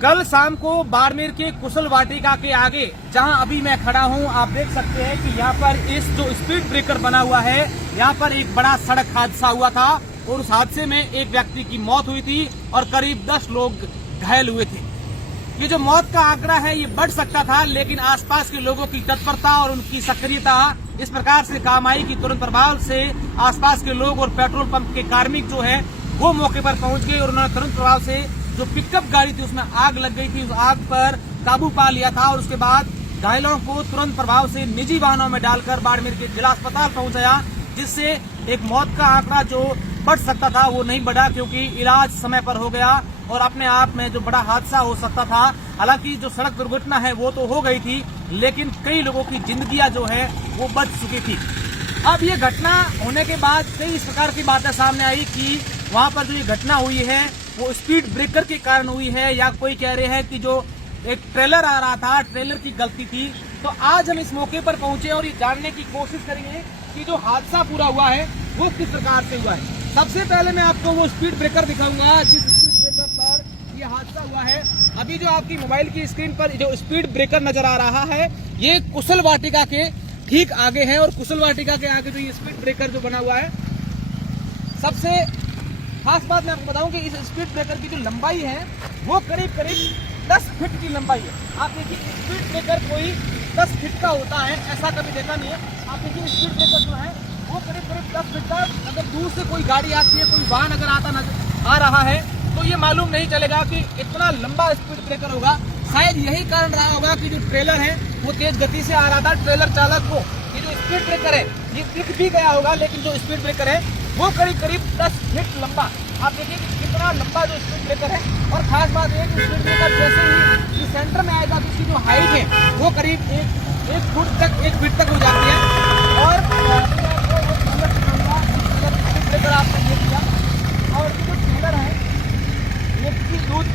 कल शाम को बाड़मेर के कुशल वाटिका के आगे जहां अभी मैं खड़ा हूं, आप देख सकते हैं कि यहां पर इस जो स्पीड ब्रेकर बना हुआ है, यहां पर एक बड़ा सड़क हादसा हुआ था और उस हादसे में एक व्यक्ति की मौत हुई थी और करीब 10 लोग घायल हुए थे। ये जो मौत का आंकड़ा है ये बढ़ सकता था, लेकिन आसपास के लोगों की तत्परता और उनकी सक्रियता इस प्रकार से काम आई कि तुरंत प्रभाव से आसपास के लोग और पेट्रोल पंप के कार्मिक जो है वो मौके पर पहुंच गए और उन्होंने तुरंत प्रभाव से जो पिकअप गाड़ी थी उसमें आग लग गई थी, उस आग पर काबू पा लिया था और उसके बाद घायलों को तुरंत प्रभाव से निजी वाहनों में डालकर बाड़मेर के जिला अस्पताल पहुंचाया, जिससे एक मौत का आंकड़ा जो बढ़ सकता था वो नहीं बढ़ा, क्योंकि इलाज समय पर हो गया और अपने आप में जो बड़ा हादसा हो सकता था। हालांकि जो सड़क दुर्घटना है वो तो हो गई थी, लेकिन कई लोगों की जिंदगियां जो है वो बच चुकी थी। अब ये घटना होने के बाद कई इस प्रकार की बातें सामने आई कि वहां पर जो ये घटना हुई है वो स्पीड ब्रेकर के कारण हुई है, या कोई कह रहे हैं कि जो एक ट्रेलर आ रहा था, ट्रेलर की गलती थी। तो आज हम इस मौके पर पहुंचे और ये जानने की कोशिश करेंगे कि जो हादसा पूरा हुआ है वो किस प्रकार से हुआ है। सबसे पहले मैं आपको वो स्पीड ब्रेकर दिखाऊंगा जिस स्पीड ब्रेकर पर ये हादसा हुआ है। अभी जो आपकी मोबाइल की स्क्रीन पर जो स्पीड ब्रेकर नजर आ रहा है ये कुशल वाटिका के ठीक आगे है और कुशल वाटिका के आगे जो ये स्पीड ब्रेकर जो बना हुआ है, सबसे खास बात मैं आपको बताऊं कि इस स्पीड ब्रेकर की जो लंबाई है वो करीब 10 फीट की लंबाई है। आप देखिए स्पीड ब्रेकर कोई 10 फीट का होता है ऐसा कभी देखा नहीं है। आप देखिए स्पीड ब्रेकर जो है वो करीब 10 फीट का, अगर दूर से कोई गाड़ी आती है, कोई वाहन अगर आ रहा है तो ये मालूम नहीं चलेगा कि इतना लंबा स्पीड ब्रेकर होगा। शायद यही कारण रहा होगा कि जो ट्रेलर है वो तेज गति से आ रहा था, ट्रेलर चालक को ये जो स्पीड ब्रेकर है ये दिख भी गया होगा, लेकिन जो स्पीड ब्रेकर है वो करीब 10 फीट लंबा। आप देखिए कि कितना लंबा जो स्पीड ब्रेकर है। और खास बात यह कि स्पीड ब्रेकर जैसे ही सेंटर में आएगा तो उसकी जो हाइट है वो करीब एक फीट तक हो जाती है। और स्पीड ब्रेकर आपने देख लिया। और जो ट्रेलर है ये दूध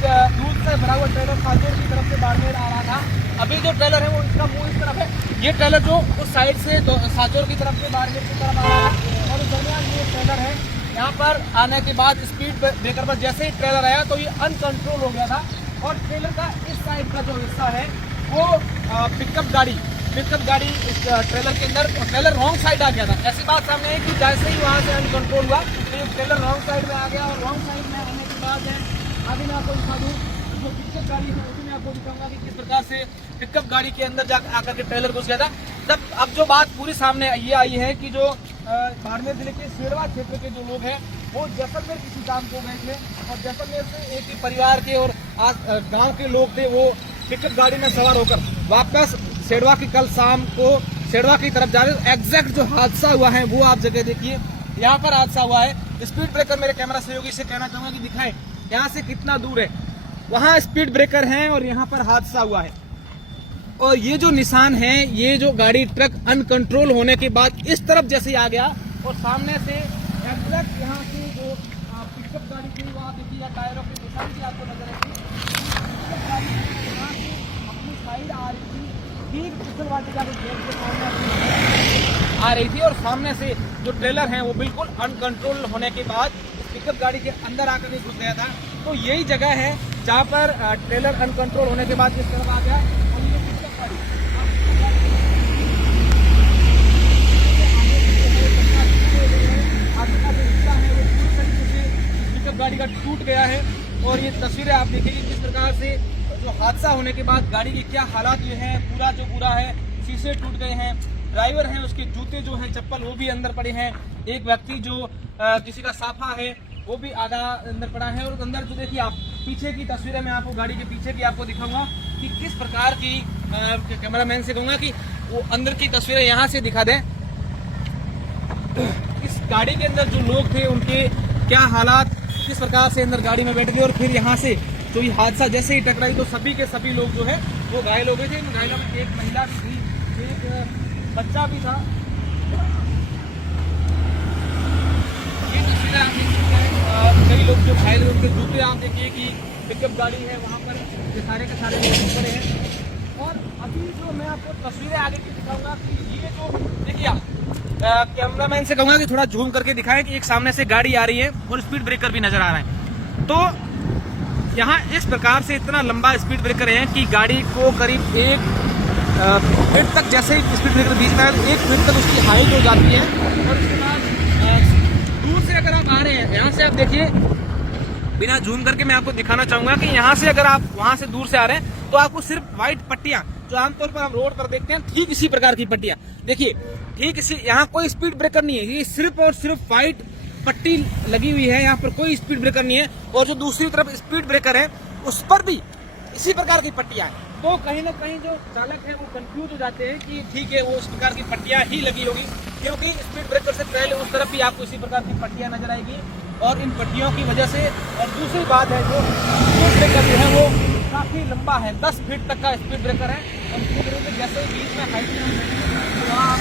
से भरा हुआ ट्रेलर साजोर की तरफ से बाड़मेर आ रहा था। अभी जो ट्रेलर है वो इसका मुंह इस तरफ है, ये ट्रेलर जो उस साइड से साजोर की तरफ से बाड़मेर की तरफ आ रहा है और उस दरमियान ये ट्रेलर है। यहाँ पर आने के बाद स्पीड ब्रेकर पर जैसे ही ट्रेलर आया तो ये अनकंट्रोल हो गया था और ट्रेलर का इस साइड का जो हिस्सा है वो पिकअप गाड़ी इस ट्रेलर के अंदर, ट्रेलर रॉन्ग साइड आ गया था। ऐसी बात सामने है कि जैसे ही वहाँ से अनकंट्रोल हुआ तो ये ट्रेलर रॉन्ग साइड में आ गया और रॉन्ग साइड में आने के बाद है आगे मैं आपको दिखा दूँ जो पिकअप गाड़ी है उसी में आपको दिखाऊंगा कि किस प्रकार से पिकअप गाड़ी के अंदर जाकर आकर के ट्रेलर घुस गया था। तब अब जो बात पूरी सामने ये आई है कि जो बाड़मेर जिले के सेरवा क्षेत्र के जो लोग हैं वो जैसलमेर किसी काम को गए थे और जैसलमेर से एक ही परिवार के और गांव के लोग थे, वो पिकअप गाड़ी में सवार होकर वापस सेरवा की कल शाम को सेरवा की तरफ जा रहे। एग्जैक्ट जो हादसा हुआ है वो आप जगह देखिए, यहाँ पर हादसा हुआ है। स्पीड ब्रेकर मेरे कैमरा सहयोगी से कहना चाहूंगा कि दिखाएं यहाँ से कितना दूर है, वहाँ स्पीड ब्रेकर है और यहाँ पर हादसा हुआ है। और ये जो निशान है, ये जो गाड़ी ट्रक अनकंट्रोल होने के बाद इस तरफ जैसे ही आ गया और सामने से एग्जैक्ट यहाँ की जो पिकअप गाड़ी थी वहाँ देखिए या टायरों की निशान भी आपको नजर आएगी। पिकअप गाड़ी यहाँ से अपनी साइड आ रही थी, ठीक कुशल वाटिका के गेट के सामने आ रही थी और सामने से जो ट्रेलर है वो बिल्कुल अनकंट्रोल होने के बाद पिकअप गाड़ी के अंदर आकर के घुस गया था। तो यही जगह है जहाँ पर ट्रेलर अनकंट्रोल होने के बाद इस तरफ आ गया और ये पिकअप गाड़ी आगे का जो हिस्सा है वो पूरी तरीके से पिकअप गाड़ी का टूट गया है। और ये तस्वीरें आप देखेंगे किस प्रकार से जो हादसा होने के बाद गाड़ी के क्या हालात हुए हैं। पूरा है, शीशे टूट गए हैं, ड्राइवर है उसके जूते जो हैं चप्पल वो भी अंदर पड़े हैं, एक व्यक्ति जो किसी का साफा है वो भी आधा अंदर पड़ा है। और अंदर जो देखिए आप पीछे की तस्वीरें मैं आपको गाड़ी के पीछे की आपको दिखाऊंगा कि किस प्रकार की, कैमरामैन से कहूंगा कि वो अंदर की तस्वीरें यहाँ से दिखा दें। इस गाड़ी के अंदर जो लोग थे उनके क्या हालात, किस प्रकार से अंदर गाड़ी में बैठ गए और फिर यहाँ से जो ये हादसा जैसे ही टकराई तो सभी के सभी लोग जो है वो घायल हो गए थे। घायलों में एक महिला भी थी, एक बच्चा भी था। ये तस्वीरें आप देख सकते हैं, कई लोग जो घायल हुए उनके जूते आप देखिए कि पिकअप गाड़ी है वहाँ पर ये सारे के सारे पड़े हैं। और अभी जो मैं आपको तस्वीरें आगे की दिखाऊंगा कि ये जो देखिए आप कैमरामैन से कहूंगा कि थोड़ा झूम करके दिखाएं कि एक सामने से गाड़ी आ रही है और स्पीड ब्रेकर भी नजर आ रहा है। तो यहाँ इस प्रकार से इतना लंबा स्पीड ब्रेकर है कि गाड़ी को करीब 1 फीट तक, जैसे ही स्पीड ब्रेकर बीतता है 1 फीट तक उसकी हाइट हो जाती है। और उसके बाद दूर से अगर आप आ रहे हैं, यहाँ से आप देखिए, बिना जूम करके मैं आपको दिखाना चाहूंगा कि यहाँ से अगर आप वहां से दूर से आ रहे हैं तो आपको सिर्फ व्हाइट पट्टियां, जो आमतौर पर हम रोड पर देखते हैं, ठीक इसी प्रकार की पट्टियां, देखिए ठीक इसी, यहाँ कोई स्पीड ब्रेकर नहीं है, ये सिर्फ और सिर्फ व्हाइट पट्टी लगी हुई है, यहाँ पर कोई स्पीड ब्रेकर नहीं है। और जो दूसरी तरफ स्पीड ब्रेकर है उस पर भी इसी प्रकार की पट्टियां हैं। तो कहीं ना कहीं जो चालक है वो कंफ्यूज हो जाते हैं कि ठीक है वो इस प्रकार की पट्टियां ही लगी होगी, क्योंकि स्पीड ब्रेकर से पहले उस तरफ भी आपको इसी प्रकार की पट्टियां नजर आएगी। और इन पट्टियों की वजह से, और दूसरी बात है जो स्पीड ब्रेकर जो है वो काफी लंबा है, 10 फीट तक का स्पीड ब्रेकर है। और स्पीड ब्रेकर जैसे बीच में हाइट तो वहाँ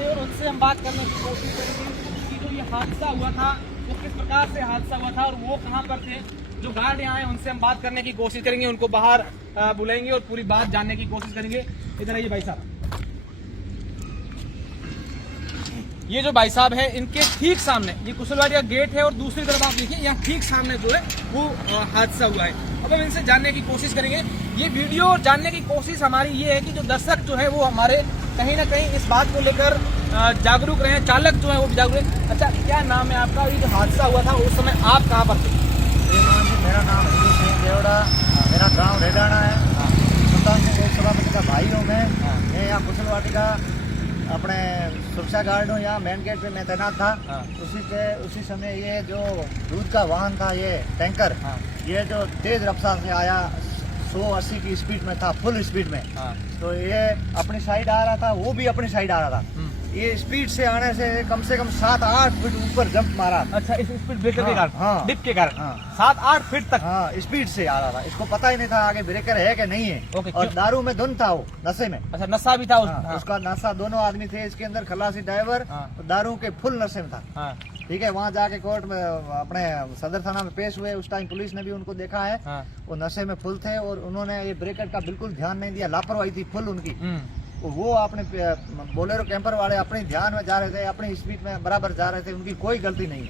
और उनसे हम बात करने की कोशिश करेंगे कि जो ये हादसा हुआ था वो किस प्रकार से हादसा हुआ था और वो कहाँ पर थे। जो गार्ड यहाँ आए उनसे हम बात करने की कोशिश करेंगे, उनको बाहर बुलाएंगे और पूरी बात जानने की कोशिश करेंगे। इधर आइए भाई साहब। ये जो भाई साहब है इनके ठीक सामने ये कुशलवाड़ी का गेट है और दूसरी तरफ आप देखिए यहाँ ठीक सामने जो है वो हादसा हुआ है। अब हम इनसे जानने की कोशिश करेंगे। ये वीडियो जानने की कोशिश हमारी ये है कि जो दर्शक जो है वो हमारे कहीं ना कहीं इस बात को लेकर जागरूक रहे, चालक जो है वो भी जागरूक रहे। अच्छा, क्या नाम है आपका? ये जो हादसा हुआ था उस समय आप कहाँ पर थे? मेरा नाम हिंदू सिंह देवड़ा, मेरा गांव रेडाना है। सुल्तान सिंह सभापति का भाई हूँ मैं यहाँ कुशलवाटी का अपने सुरक्षा गार्ड हूँ। यहाँ मेन गेट पे मैं तैनात था। उसी समय ये जो दूध का वाहन था, ये टैंकर, ये जो तेज रफ्तार से आया, 180 की स्पीड में था, फुल स्पीड में। तो ये अपनी साइड आ रहा था, वो भी अपनी साइड आ रहा था। ये स्पीड से आने से कम 7-8 फीट ऊपर जंप मारा। अच्छा, इस स्पीड ब्रेकर के कारण, हाँ, डिप के कारण 7-8 फीट तक स्पीड से आ रहा था। इसको पता ही नहीं था आगे ब्रेकर है कि नहीं है। और दारू में धुन था, वो नशे में। अच्छा, नशा भी था उसका नशा, दोनों आदमी थे इसके अंदर, खलासी ड्राइवर, दारू के फुल नशे में था। ठीक है, वहाँ जाके कोर्ट में अपने सदर थाना में पेश हुए। उस टाइम पुलिस ने भी उनको देखा है, वो नशे में फुल थे और उन्होंने ये ब्रेकर का बिल्कुल ध्यान नहीं दिया, लापरवाही थी फुल उनकी। वो अपने बोलेरो कैंपर वाले अपने ध्यान में जा रहे थे, अपनी स्पीड में बराबर जा रहे थे, उनकी कोई गलती नहीं।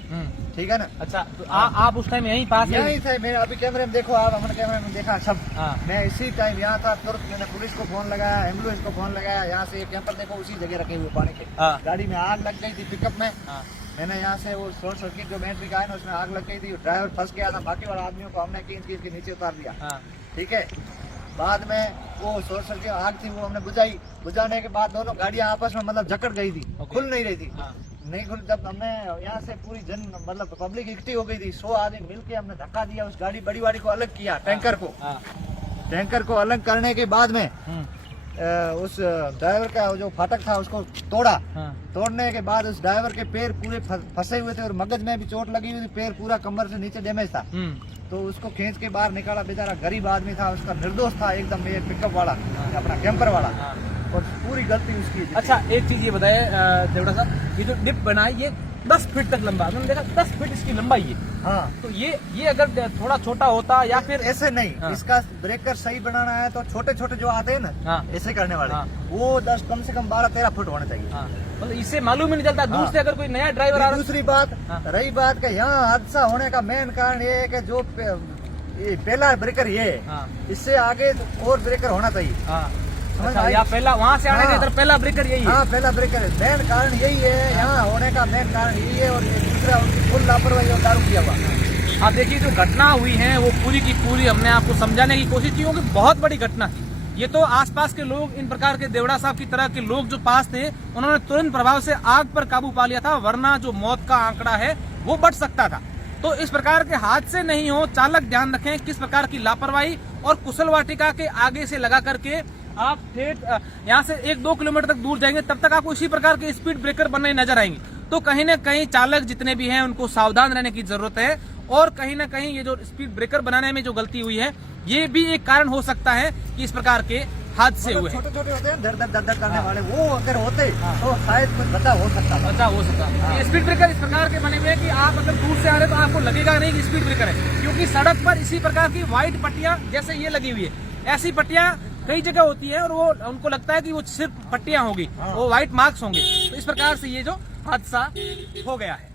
ठीक है ना? अच्छा, तो आप उस टाइम यहीं पास? यहीं थे। मैं अभी कैमरे में देखो, आप हमारे कैमरे में देखा सब। मैं इसी टाइम यहाँ था। तुरंत मैंने पुलिस को फोन लगाया, एम्बुलेंस को फोन लगाया। यहाँ से कैंपर देखो उसी जगह रखे हुए पानी के। गाड़ी में आग लग गई थी पिकअप में। मैंने यहाँ से वो शॉर्ट सर्किट जो बैटरी का है ना, उसमें आग लग गई थी। ड्राइवर फंस गया था। बाकी वाले आदमियों को हमने खींच के नीचे उतार दिया। ठीक है, बाद में वो शॉर्ट सर्किट आग थी वो हमने बुझाई। बुझाने के बाद दोनों गाड़ियां आपस में मतलब जकड़ गई थी, खुल नहीं रही थी। नहीं खुल, जब हमने यहाँ से पूरी मतलब पब्लिक इकट्ठी हो गई थी, 100 आदमी मिलके हमने धक्का दिया उस बड़ी गाड़ी को अलग किया, टैंकर को अलग करने के बाद में उस ड्राइवर का जो फाटक था उसको तोड़ा। तोड़ने के बाद उस ड्राइवर के पैर पूरे फंसे हुए थे और मगज में भी चोट लगी हुई थी, पैर पूरा कमर से नीचे डैमेज था। तो उसको खींच के बाहर निकाला। बेचारा गरीब आदमी था, उसका निर्दोष था एकदम, ये पिकअप वाला, अपना कैंपर वाला, और पूरी गलती उसकी। अच्छा, एक चीज ये बताइए देवड़ा साहब, ये जो डिप बना है ये 10 फीट तक लंबा, मैंने देखा 10 फीट इसकी लंबाई है। हाँ, तो ये अगर थोड़ा छोटा होता या फिर ऐसे नहीं, इसका ब्रेकर सही बनाना है तो छोटे छोटे जो आते हैं ना, ऐसे करने वाले, वो 10 कम से कम 12-13 फुट होने चाहिए। मतलब इससे मालूम ही नहीं चलता दूर से अगर कोई नया ड्राइवर आ रहा है। दूसरी बात रही बात का, यहाँ हादसा होने का मेन कारण ये है कि जो पहला ब्रेकर ये है, इससे आगे और ब्रेकर होना चाहिए। अच्छा, या पहला वहाँ से आने का पहला ब्रेकर यही है? हाँ, पहला ब्रेकर है। मेन कारण यही है, यहाँ होने का मेन कारण यही है। और दूसरा उनकी फुल लापरवाही और दारू किया हुआ। आप देखिए जो घटना हुई है वो पूरी की पूरी हमने आपको समझाने की कोशिश की, क्योंकि बहुत बड़ी घटना थी ये। तो आसपास के लोग, इन प्रकार के देवड़ा साहब की तरह के लोग जो पास थे, उन्होंने तुरंत प्रभाव से आग पर काबू पा लिया था, वरना जो मौत का आंकड़ा है वो बढ़ सकता था। तो इस प्रकार के हादसे नहीं हो, चालक ध्यान रखें किस प्रकार की लापरवाही। और कुशल वाटिका के आगे से लगा करके आप ठेठ यहाँ से 1-2 किलोमीटर तक दूर जाएंगे, तब तक आपको इसी प्रकार के स्पीड ब्रेकर बने नजर आएंगे। तो कहीं ना कहीं चालक जितने भी हैं उनको सावधान रहने की जरूरत है। और कहीं ना कहीं ये जो स्पीड ब्रेकर बनाने में जो गलती हुई है, ये भी एक कारण हो सकता है कि इस प्रकार के हादसे हुए। छोटे छोटे होते हैं दर करने वाले, वो अगर होते तो शायद कुछ बचाव हो सकता। स्पीड ब्रेकर इस प्रकार के बने हुए हैं कि आप अगर दूर से आ रहे हैं तो आपको लगेगा नहीं कि स्पीड ब्रेकर है, क्योंकि सड़क पर इसी प्रकार की व्हाइट पट्टियां जैसे ये लगी हुई है, ऐसी पट्टियां कई जगह होती है और वो उनको लगता है कि वो सिर्फ पट्टियां होंगी, वो व्हाइट मार्क्स होंगे। तो इस प्रकार से ये जो हादसा हो गया है।